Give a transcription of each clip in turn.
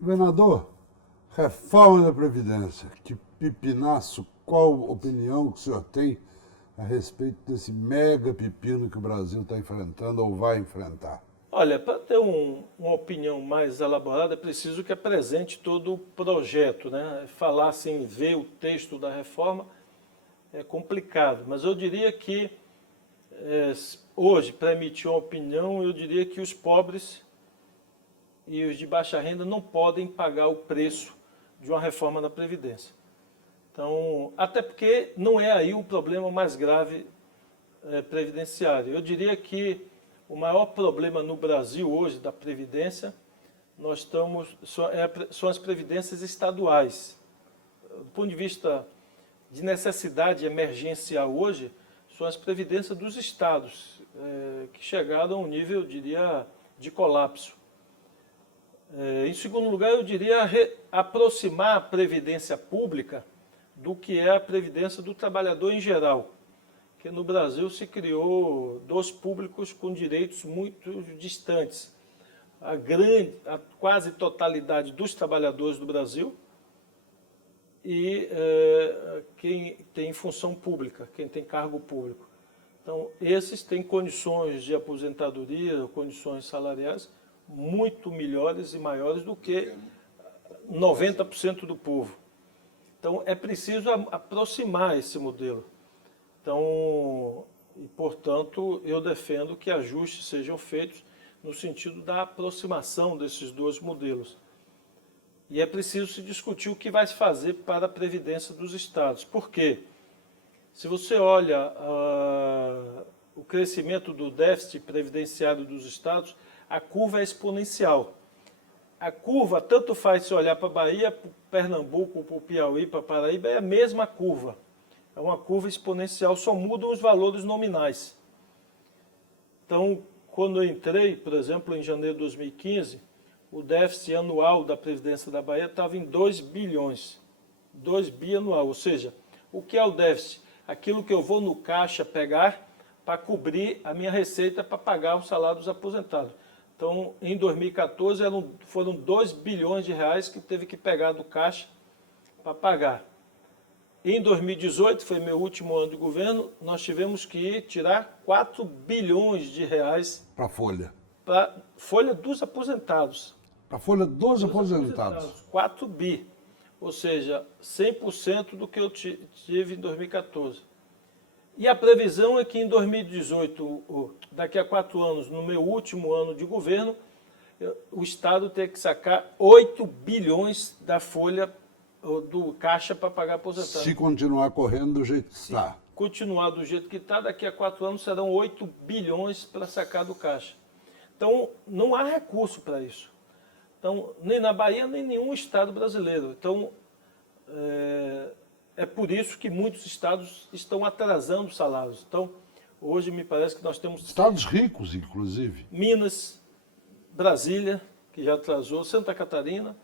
Governador, reforma da Previdência, que pipinaço, qual opinião que o senhor tem a respeito desse mega pepino que o Brasil está enfrentando ou vai enfrentar? Olha, para ter uma opinião mais elaborada, é preciso que apresente todo o projeto, né? Falar sem ver o texto da reforma é complicado, mas eu diria que hoje, para emitir uma opinião, eu diria que os pobres e os de baixa renda não podem pagar o preço de uma reforma da Previdência. Então, até porque não é aí o problema mais grave previdenciário. Eu diria que o maior problema no Brasil hoje da Previdência, são as previdências estaduais. Do ponto de vista de necessidade emergencial hoje, são as previdências dos estados, que chegaram a um nível, eu diria, de colapso. Em segundo lugar, eu diria aproximar a previdência pública do que é a previdência do trabalhador em geral, que no Brasil se criou dois públicos com direitos muito distantes. A quase totalidade dos trabalhadores do Brasil e quem tem função pública, quem tem cargo público. Então, esses têm condições de aposentadoria, condições salariais muito melhores e maiores do que 90% do povo. Então, é preciso aproximar esse modelo. Então, e, portanto, eu defendo que ajustes sejam feitos no sentido da aproximação desses dois modelos. E é preciso se discutir o que vai se fazer para a previdência dos estados. Por quê? Se você olha o crescimento do déficit previdenciário dos estados, a curva é exponencial. A curva, tanto faz se olhar para a Bahia, para Pernambuco, para o Piauí, para a Paraíba, é a mesma curva. É uma curva exponencial, só mudam os valores nominais. Então, quando eu entrei, por exemplo, em janeiro de 2015, o déficit anual da Previdência da Bahia estava em 2 bilhões. 2 bi anual, ou seja, o que é o déficit? Aquilo que eu vou no caixa pegar para cobrir a minha receita para pagar o salário dos aposentados. Então, em 2014, foram 2 bilhões de reais que teve que pegar do caixa para pagar. Em 2018, foi meu último ano de governo, nós tivemos que tirar 4 bilhões de reais Para a Folha. para a folha dos aposentados. Para a Folha dos aposentados. 4 bi, ou seja, 100% do que eu tive em 2014. E a previsão é que em 2018, daqui a 4 anos, no meu último ano de governo, o Estado tem que sacar 8 bilhões da folha do caixa para pagar aposentado. Se continuar correndo do jeito que está. Continuar do jeito que está, daqui a 4 anos serão 8 bilhões para sacar do caixa. Então, não há recurso para isso. Então, nem na Bahia, nem em nenhum estado brasileiro. Então, é por isso que muitos estados estão atrasando salários. Então, hoje me parece que nós temos... Estados ricos, inclusive. Minas, Brasília, que já atrasou, Santa Catarina,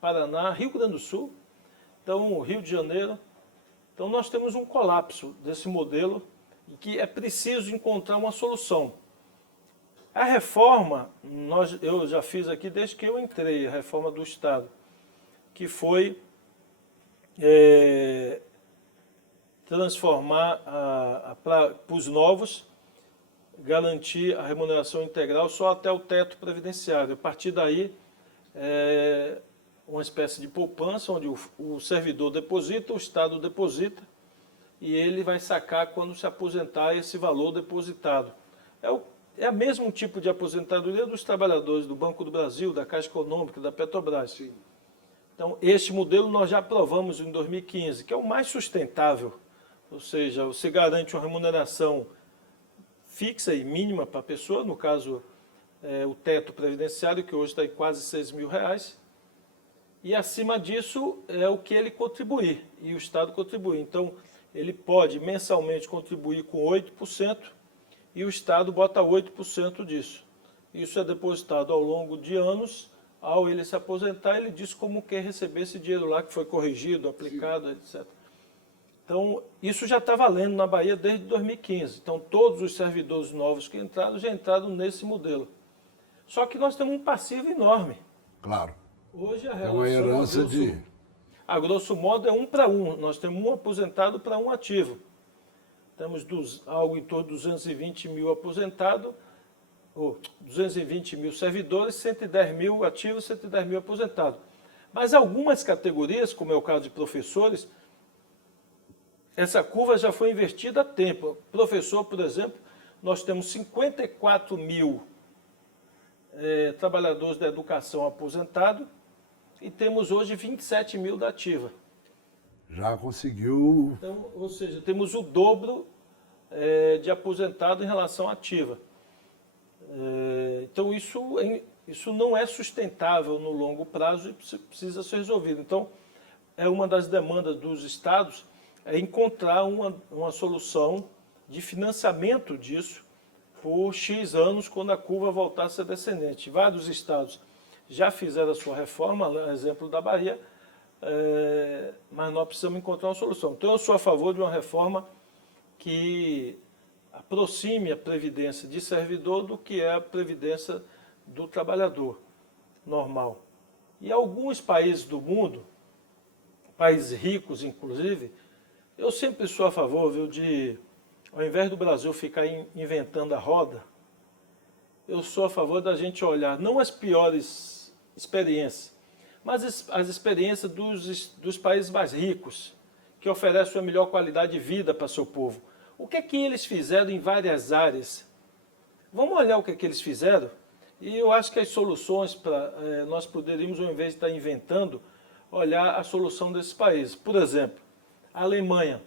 Paraná, Rio Grande do Sul, então Rio de Janeiro. Então, nós temos um colapso desse modelo e que é preciso encontrar uma solução. A reforma, eu já fiz aqui desde que eu entrei, a reforma do Estado, que foi transformar para os novos, garantir a remuneração integral só até o teto previdenciário. A partir daí, uma espécie de poupança, onde o servidor deposita, o Estado deposita, e ele vai sacar quando se aposentar esse valor depositado. É o mesmo tipo de aposentadoria dos trabalhadores do Banco do Brasil, da Caixa Econômica, da Petrobras. Sim. Então, este modelo nós já aprovamos em 2015, que é o mais sustentável, ou seja, você garante uma remuneração fixa e mínima para a pessoa, no caso, o teto previdenciário, que hoje está em quase 6 mil reais, e acima disso é o que ele contribuir, e o Estado contribui. Então, ele pode mensalmente contribuir com 8%, e o Estado bota 8% disso. Isso é depositado ao longo de anos. Ao ele se aposentar, ele diz como quer receber esse dinheiro lá, que foi corrigido, aplicado, etc. Então, isso já está valendo na Bahia desde 2015. Então, todos os servidores novos que entraram, já entraram nesse modelo. Só que nós temos um passivo enorme. Claro. Hoje a É uma relação, herança de... a grosso modo, é 1 para 1. Nós temos um aposentado para um ativo. Temos algo em torno de 220 mil aposentados, ou 220 mil servidores, 110 mil ativos, 110 mil aposentados. Mas algumas categorias, como é o caso de professores, essa curva já foi invertida há tempo. Professor, por exemplo, nós temos 54 mil trabalhadores da educação aposentados e temos hoje 27 mil da ativa. Já conseguiu... Então, ou seja, temos o dobro de aposentado em relação à ativa. Então, isso não é sustentável no longo prazo e precisa ser resolvido. Então, é uma das demandas dos estados é encontrar uma solução de financiamento disso por X anos, quando a curva voltar a ser descendente. Vários estados já fizeram a sua reforma, exemplo da Bahia, mas nós precisamos encontrar uma solução. Então, eu sou a favor de uma reforma que aproxime a previdência de servidor do que é a previdência do trabalhador normal. E alguns países do mundo, países ricos inclusive, eu sempre sou a favor, viu, de, ao invés do Brasil ficar inventando a roda, eu sou a favor da gente olhar não as piores experiências, mas as experiências dos países mais ricos, que oferecem uma melhor qualidade de vida para seu povo. O que é que eles fizeram em várias áreas? Vamos olhar o que é que eles fizeram? E eu acho que as soluções, nós poderíamos, ao invés de estar inventando, olhar a solução desses países. Por exemplo, a Alemanha.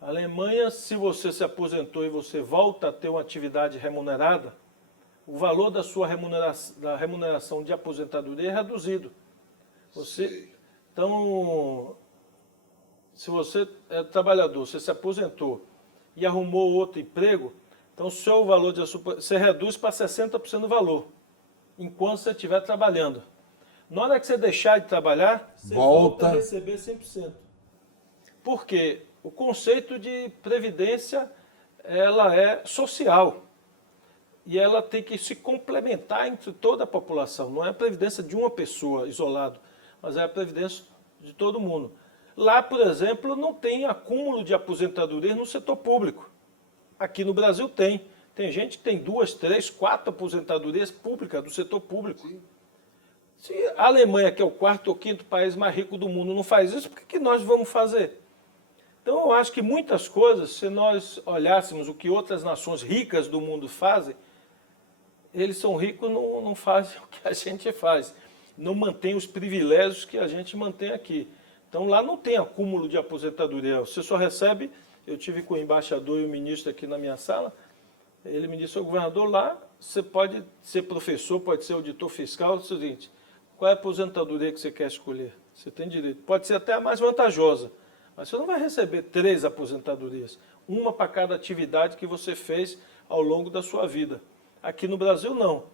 A Alemanha, se você se aposentou e você volta a ter uma atividade remunerada, o valor da sua remuneração de aposentadoria é reduzido. Então, se você é trabalhador, você se aposentou e arrumou outro emprego, então o seu valor você reduz para 60% do valor, enquanto você estiver trabalhando. Na hora que você deixar de trabalhar, você volta a receber 100%. Por quê? O conceito de previdência, ela é social. E ela tem que se complementar entre toda a população. Não é a previdência de uma pessoa isolada, mas é a previdência de todo mundo. Lá, por exemplo, não tem acúmulo de aposentadoria no setor público. Aqui no Brasil tem. Tem gente que tem 2, 3, 4 aposentadorias públicas do setor público. Sim. Se a Alemanha, que é o 4º ou 5º país mais rico do mundo, não faz isso, por que nós vamos fazer? Então, eu acho que muitas coisas, se nós olhássemos o que outras nações ricas do mundo fazem, eles são ricos, não fazem o que a gente faz. Não mantêm os privilégios que a gente mantém aqui. Então, lá não tem acúmulo de aposentadoria. Você só recebe... Eu tive com o embaixador e o ministro aqui na minha sala, ele me disse, governador, lá você pode ser professor, pode ser auditor fiscal, é o seguinte, qual é a aposentadoria que você quer escolher? Você tem direito. Pode ser até a mais vantajosa, mas você não vai receber 3 aposentadorias, uma para cada atividade que você fez ao longo da sua vida. Aqui no Brasil, não.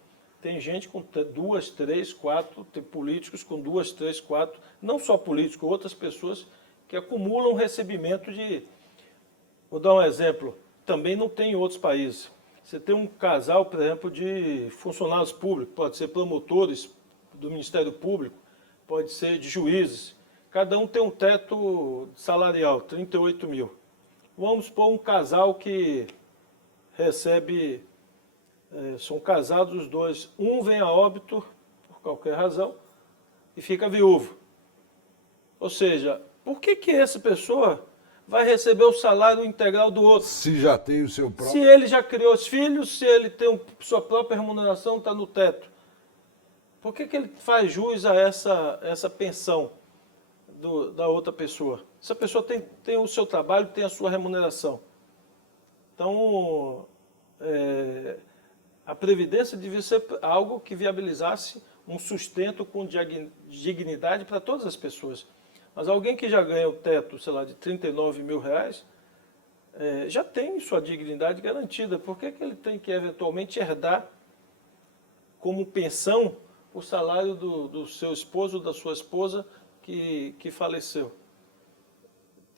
Tem gente com 2, 3, 4, tem políticos com 2, 3, 4, não só políticos, outras pessoas que acumulam recebimento de... Vou dar um exemplo, também não tem em outros países. Você tem um casal, por exemplo, de funcionários públicos, pode ser promotores do Ministério Público, pode ser de juízes. Cada um tem um teto salarial, 38 mil. Vamos supor um casal que recebe, são casados os dois, um vem a óbito, por qualquer razão, e fica viúvo. Ou seja, por que essa pessoa vai receber o salário integral do outro? Se já tem o seu próprio... Se ele já criou os filhos, se ele tem sua própria remuneração, está no teto. Por que ele faz jus a essa pensão da outra pessoa? Essa pessoa tem o seu trabalho, tem a sua remuneração. Então, a Previdência devia ser algo que viabilizasse um sustento com dignidade para todas as pessoas. Mas alguém que já ganha o teto, sei lá, de 39 mil reais, já tem sua dignidade garantida. Por que ele tem que eventualmente herdar como pensão o salário do seu esposo ou da sua esposa que faleceu?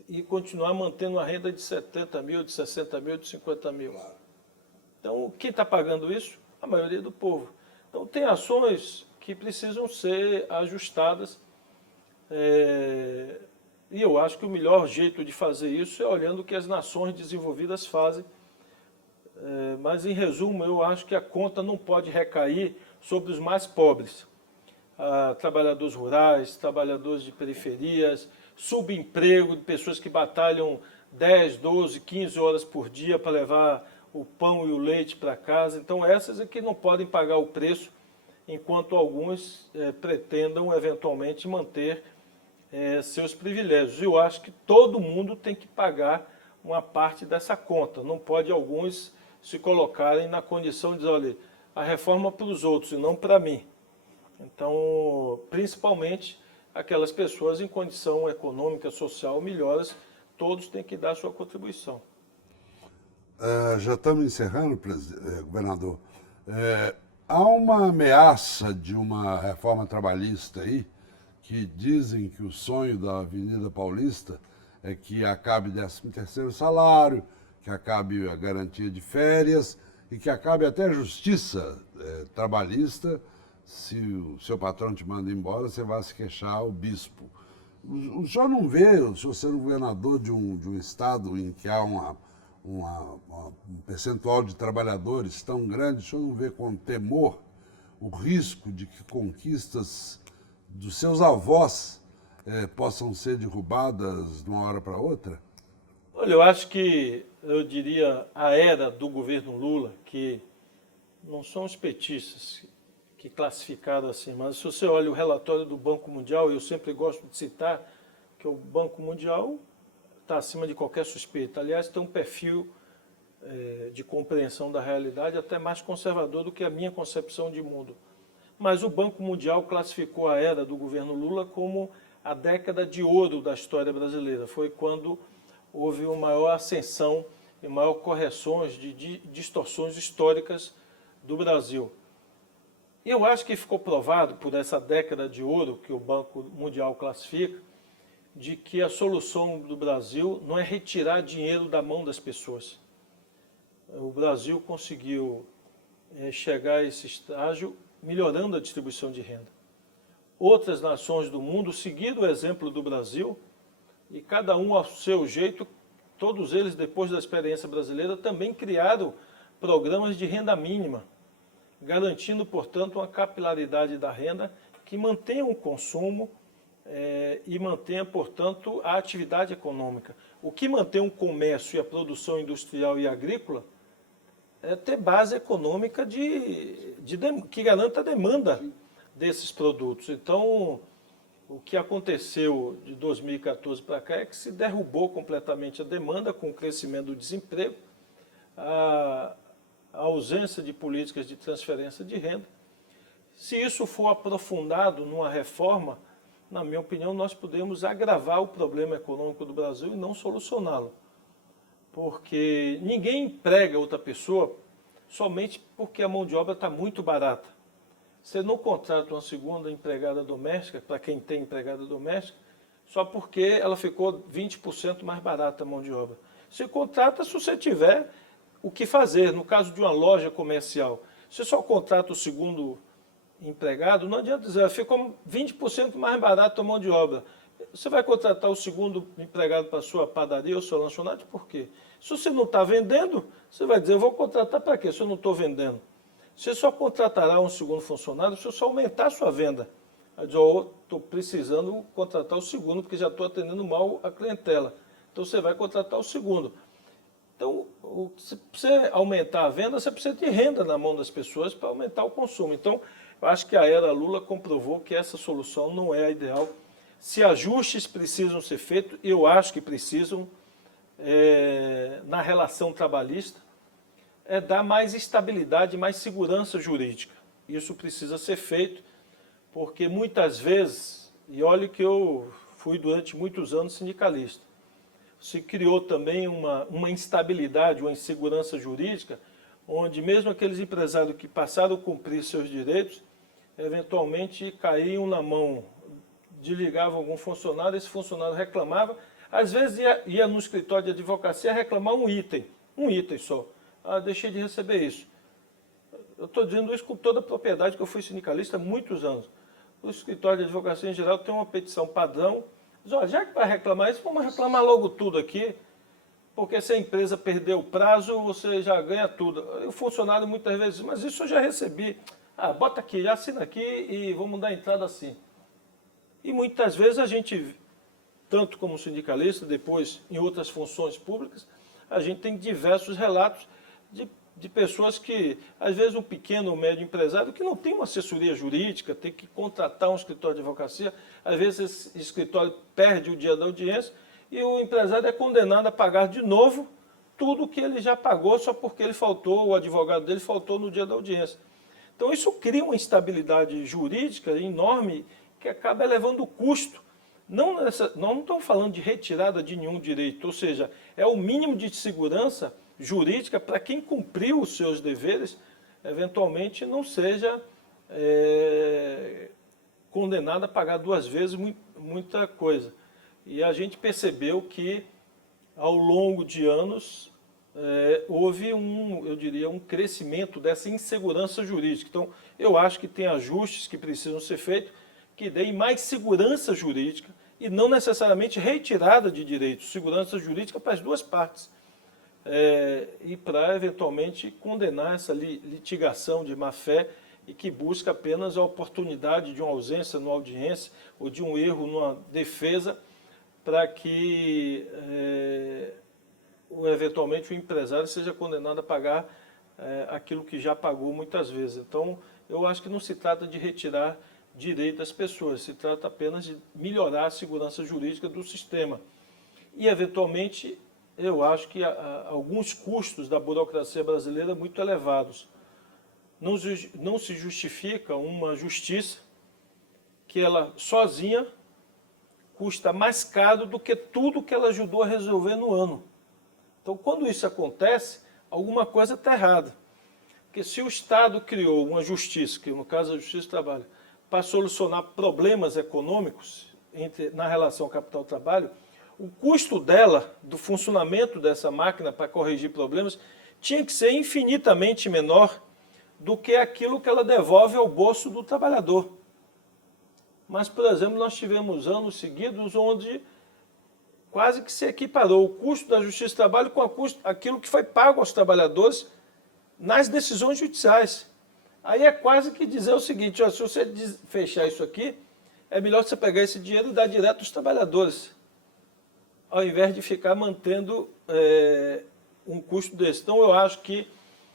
E continuar mantendo a renda de 70 mil, de 60 mil, de 50 mil. Então, quem está pagando isso? A maioria do povo. Então, tem ações que precisam ser ajustadas. E eu acho que o melhor jeito de fazer isso é olhando o que as nações desenvolvidas fazem. Mas, em resumo, eu acho que a conta não pode recair sobre os mais pobres. Trabalhadores rurais, trabalhadores de periferias, subemprego de pessoas que batalham 10, 12, 15 horas por dia para levar o pão e o leite para casa. Então, essas é que não podem pagar o preço, enquanto alguns pretendam, eventualmente, manter seus privilégios. Eu acho que todo mundo tem que pagar uma parte dessa conta. Não pode alguns se colocarem na condição de dizer, olha, a reforma para os outros e não para mim. Então, principalmente aquelas pessoas em condição econômica, social melhores, todos têm que dar sua contribuição. Já estamos encerrando, governador. Há uma ameaça de uma reforma trabalhista aí, que dizem que o sonho da Avenida Paulista é que acabe 13º salário, que acabe a garantia de férias e que acabe até a justiça trabalhista. Se o seu patrão te manda embora, você vai se queixar ao bispo. O senhor não vê, o senhor sendo governador de um estado em que há um percentual de trabalhadores tão grande, o senhor não vê com temor o risco de que conquistas dos seus avós possam ser derrubadas de uma hora para outra? Olha, eu acho que, eu diria, a era do governo Lula, que não são os petistas que classificaram assim, mas se você olha o relatório do Banco Mundial, eu sempre gosto de citar que o Banco Mundial está acima de qualquer suspeita. Aliás, tem um perfil de compreensão da realidade até mais conservador do que a minha concepção de mundo. Mas o Banco Mundial classificou a era do governo Lula como a década de ouro da história brasileira. Foi quando houve uma maior ascensão e maior correções de distorções históricas do Brasil. E eu acho que ficou provado por essa década de ouro que o Banco Mundial classifica, de que a solução do Brasil não é retirar dinheiro da mão das pessoas. O Brasil conseguiu chegar a esse estágio melhorando a distribuição de renda. Outras nações do mundo seguiram o exemplo do Brasil e cada um ao seu jeito, todos eles depois da experiência brasileira também criaram programas de renda mínima, garantindo, portanto, uma capilaridade da renda que mantenha o consumo e mantenha, portanto, a atividade econômica. O que mantém o comércio e a produção industrial e agrícola é ter base econômica que garanta a demanda desses produtos. Então, o que aconteceu de 2014 para cá é que se derrubou completamente a demanda com o crescimento do desemprego, a ausência de políticas de transferência de renda. Se isso for aprofundado numa reforma, na minha opinião, nós podemos agravar o problema econômico do Brasil e não solucioná-lo. Porque ninguém emprega outra pessoa somente porque a mão de obra está muito barata. Você não contrata uma segunda empregada doméstica, para quem tem empregada doméstica, só porque ela ficou 20% mais barata a mão de obra. Você contrata se você tiver o que fazer. No caso de uma loja comercial, você só contrata o segundo empregado, não adianta dizer, ficou 20% mais barato a mão de obra. Você vai contratar o segundo empregado para a sua padaria ou sua lanchonete, por quê? Se você não está vendendo, você vai dizer, eu vou contratar para quê se eu não estou vendendo? Você só contratará um segundo funcionário se você aumentar a sua venda. Aí diz, estou precisando contratar o segundo, porque já estou atendendo mal a clientela. Então você vai contratar o segundo. Então, se você aumentar a venda, você precisa de renda na mão das pessoas para aumentar o consumo. Então, eu acho que a era Lula comprovou que essa solução não é a ideal. Se ajustes precisam ser feitos, eu acho que precisam, na relação trabalhista, dar mais estabilidade, mais segurança jurídica. Isso precisa ser feito, porque muitas vezes, e olhe que eu fui durante muitos anos sindicalista, se criou também uma instabilidade, uma insegurança jurídica, onde mesmo aqueles empresários que passaram a cumprir seus direitos, eventualmente caíam na mão, desligavam algum funcionário, esse funcionário reclamava, às vezes ia no escritório de advocacia reclamar um item só. Deixei de receber isso. Eu estou dizendo isso com toda a propriedade, que eu fui sindicalista há muitos anos. O escritório de advocacia em geral tem uma petição padrão. Diz, olha, já que vai reclamar isso, vamos reclamar logo tudo aqui, porque se a empresa perder o prazo, você já ganha tudo. E o funcionário muitas vezes diz, mas isso eu já recebi. Ah, bota aqui, já assina aqui e vamos dar entrada assim. E muitas vezes a gente, tanto como sindicalista, depois em outras funções públicas, a gente tem diversos relatos de pessoas que, às vezes, um pequeno ou médio empresário que não tem uma assessoria jurídica, tem que contratar um escritório de advocacia, às vezes esse escritório perde o dia da audiência e o empresário é condenado a pagar de novo tudo que ele já pagou só porque ele faltou, o advogado dele faltou no dia da audiência. Então isso cria uma instabilidade jurídica enorme que acaba elevando o custo. Nós não estamos falando de retirada de nenhum direito, ou seja, é o mínimo de segurança jurídica para quem cumpriu os seus deveres, eventualmente não seja condenado a pagar duas vezes muita coisa. E a gente percebeu que, ao longo de anos, houve eu diria, um crescimento dessa insegurança jurídica. Então, eu acho que tem ajustes que precisam ser feitos, que deem mais segurança jurídica e não necessariamente retirada de direitos, segurança jurídica para as duas partes. E para, eventualmente, condenar essa litigação de má-fé e que busca apenas a oportunidade de uma ausência numa audiência ou de um erro numa defesa para que, eventualmente, o empresário seja condenado a pagar aquilo que já pagou muitas vezes. Então, eu acho que não se trata de retirar direito das pessoas, se trata apenas de melhorar a segurança jurídica do sistema. E, eventualmente, eu acho que alguns custos da burocracia brasileira muito elevados. Não se justifica uma justiça que ela sozinha custa mais caro do que tudo que ela ajudou a resolver no ano. Então, quando isso acontece, alguma coisa está errada. Porque se o Estado criou uma justiça, que no caso é a Justiça do Trabalho, para solucionar problemas econômicos na relação capital-trabalho, o custo dela, do funcionamento dessa máquina para corrigir problemas, tinha que ser infinitamente menor do que aquilo que ela devolve ao bolso do trabalhador. Mas, por exemplo, nós tivemos anos seguidos onde quase que se equiparou o custo da Justiça do Trabalho com aquilo que foi pago aos trabalhadores nas decisões judiciais. Aí é quase que dizer o seguinte, ó, se você fechar isso aqui, é melhor você pegar esse dinheiro e dar direto aos trabalhadores, ao invés de ficar mantendo um custo desse. Então, eu acho que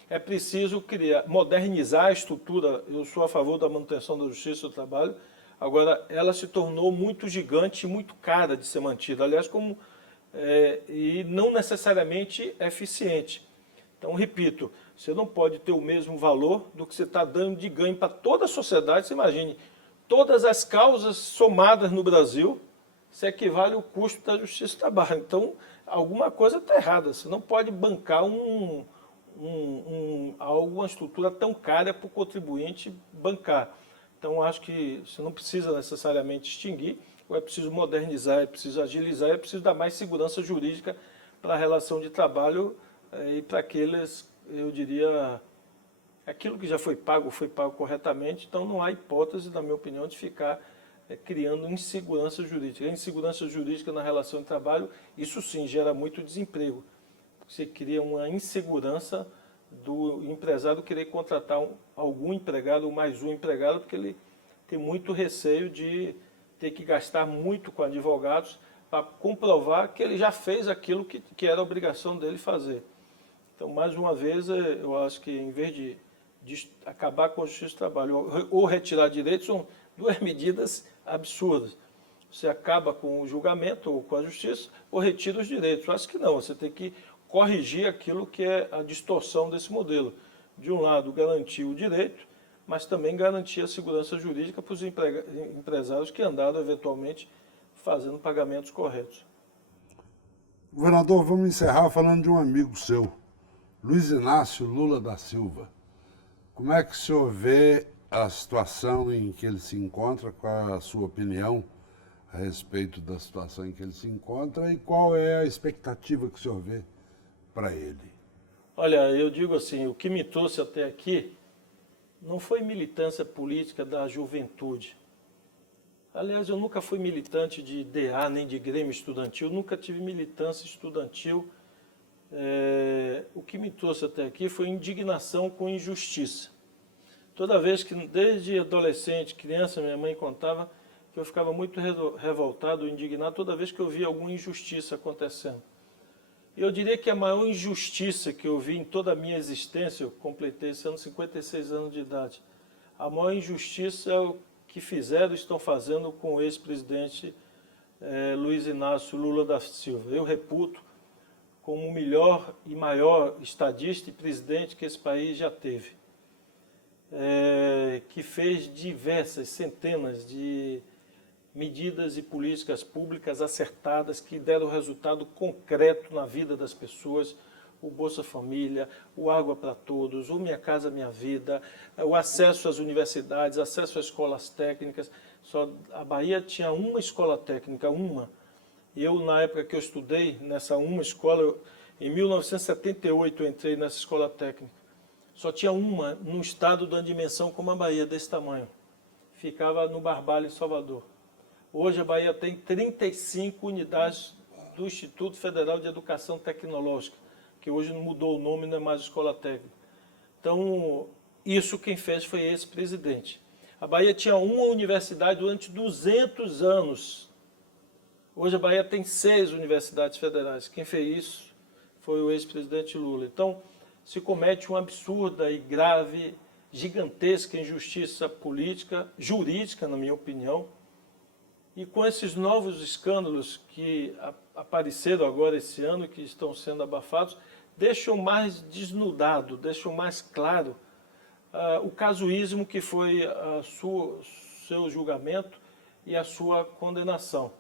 é preciso modernizar a estrutura. Eu sou a favor da manutenção da Justiça do Trabalho. Agora, ela se tornou muito gigante e muito cara de ser mantida. Aliás, e não necessariamente eficiente. Então, repito, você não pode ter o mesmo valor do que você está dando de ganho para toda a sociedade. Você imagine, todas as causas somadas no Brasil, isso equivale ao custo da Justiça do Trabalho. Então, alguma coisa está errada. Você não pode bancar uma estrutura tão cara para o contribuinte bancar. Então, acho que você não precisa necessariamente extinguir, ou é preciso modernizar, é preciso agilizar, é preciso dar mais segurança jurídica para a relação de trabalho e para aqueles, eu diria, aquilo que já foi pago corretamente. Então, não há hipótese, na minha opinião, de ficar criando insegurança jurídica. A insegurança jurídica na relação de trabalho, isso sim gera muito desemprego. Você cria uma insegurança do empresário querer contratar algum empregado ou mais um empregado, porque ele tem muito receio de ter que gastar muito com advogados para comprovar que ele já fez aquilo que era a obrigação dele fazer. Então, mais uma vez, eu acho que em vez de acabar com a Justiça do Trabalho ou retirar direitos, são duas medidas absurdas. Você acaba com o julgamento ou com a justiça ou retira os direitos. Eu acho que não, você tem que corrigir aquilo que é a distorção desse modelo. De um lado, garantir o direito, mas também garantir a segurança jurídica para os empresários que andaram, eventualmente, fazendo pagamentos corretos. Governador, vamos encerrar falando de um amigo seu, Luiz Inácio Lula da Silva. Como é que o senhor vê a situação em que ele se encontra, qual é a sua opinião a respeito da situação em que ele se encontra e qual é a expectativa que o senhor vê para ele? Olha, eu digo assim, o que me trouxe até aqui não foi militância política da juventude. Aliás, eu nunca fui militante de DA nem de Grêmio Estudantil, nunca tive militância estudantil. O que me trouxe até aqui foi indignação com injustiça. Toda vez que, desde adolescente, criança, minha mãe contava que eu ficava muito revoltado, indignado, toda vez que eu via alguma injustiça acontecendo. Eu diria que a maior injustiça que eu vi em toda a minha existência, eu completei esse ano 56 anos de idade, a maior injustiça é o que fizeram e estão fazendo com o ex-presidente Luiz Inácio Lula da Silva. Eu reputo como o melhor e maior estadista e presidente que esse país já teve, que fez diversas, centenas de medidas e políticas públicas acertadas que deram resultado concreto na vida das pessoas, o Bolsa Família, o Água para Todos, o Minha Casa Minha Vida, o acesso às universidades, acesso às escolas técnicas. A Bahia tinha uma escola técnica, uma. Eu, na época que eu estudei nessa uma escola, em 1978 eu entrei nessa escola técnica. Só tinha uma num estado de uma dimensão como a Bahia, desse tamanho. Ficava no Barbalho, em Salvador. Hoje a Bahia tem 35 unidades do Instituto Federal de Educação Tecnológica, que hoje mudou o nome, não é mais escola técnica. Então, isso quem fez foi esse presidente. A Bahia tinha uma universidade durante 200 anos. Hoje a Bahia tem 6 universidades federais. Quem fez isso foi o ex-presidente Lula. Então, se comete uma absurda e grave, gigantesca injustiça política, jurídica, na minha opinião. E com esses novos escândalos que apareceram agora esse ano, que estão sendo abafados, deixam mais desnudado, deixam mais claro o casuísmo que foi seu julgamento e a sua condenação.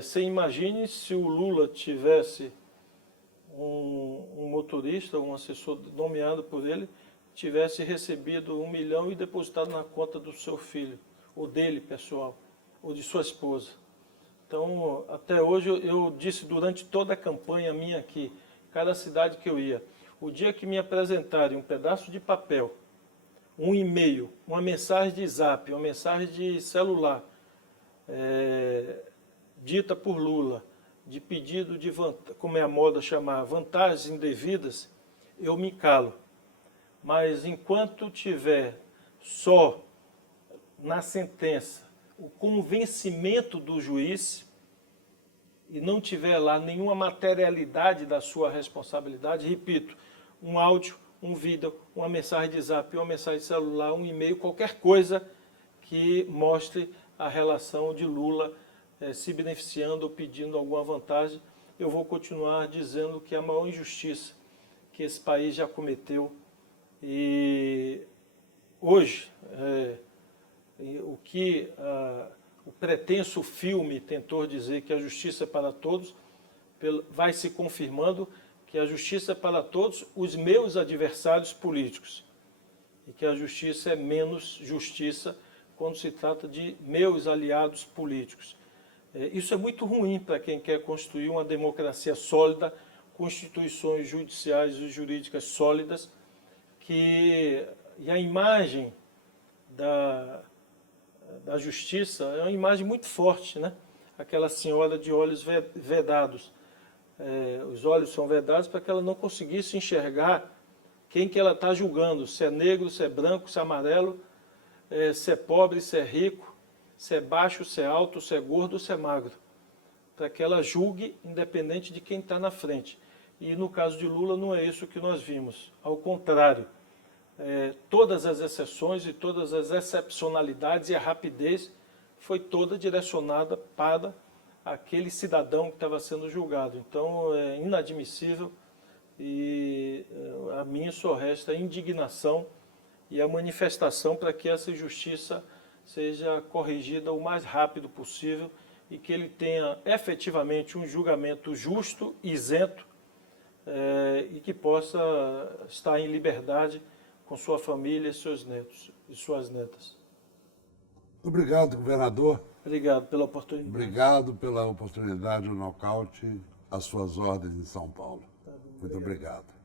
Você imagine se o Lula tivesse um motorista, um assessor nomeado por ele, tivesse recebido 1 milhão e depositado na conta do seu filho, ou dele, pessoal, ou de sua esposa. Então, até hoje, eu disse durante toda a campanha minha aqui, cada cidade que eu ia, o dia que me apresentarem um pedaço de papel, um e-mail, uma mensagem de zap, uma mensagem de celular, dita por Lula, de pedido de, como é a moda chamar, vantagens indevidas, eu me calo. Mas enquanto tiver só na sentença o convencimento do juiz e não tiver lá nenhuma materialidade da sua responsabilidade, repito, um áudio, um vídeo, uma mensagem de zap, uma mensagem de celular, um e-mail, qualquer coisa que mostre a relação de Lula se beneficiando ou pedindo alguma vantagem, eu vou continuar dizendo que é a maior injustiça que esse país já cometeu. E hoje, o que o pretenso filme tentou dizer, que a justiça é para todos, vai se confirmando que a justiça é para todos os meus adversários políticos, e que a justiça é menos justiça quando se trata de meus aliados políticos. Isso é muito ruim para quem quer construir uma democracia sólida, com instituições judiciais e jurídicas sólidas, e a imagem da justiça é uma imagem muito forte, né? Aquela senhora de olhos vedados. Os olhos são vedados para que ela não conseguisse enxergar quem que ela está julgando, se é negro, se é branco, se é amarelo, se é pobre, se é rico, se é baixo, se é alto, se é gordo, se é magro, para que ela julgue independente de quem está na frente. E no caso de Lula não é isso que nós vimos, ao contrário. Todas as exceções e todas as excepcionalidades e a rapidez foi toda direcionada para aquele cidadão que estava sendo julgado. Então é inadmissível e a mim só resta a indignação e a manifestação para que essa injustiça seja corrigida o mais rápido possível e que ele tenha efetivamente um julgamento justo, isento e que possa estar em liberdade com sua família e seus netos e suas netas. Obrigado, governador. Obrigado pela oportunidade. Obrigado pela oportunidade do nocaute às suas ordens em São Paulo. Muito obrigado.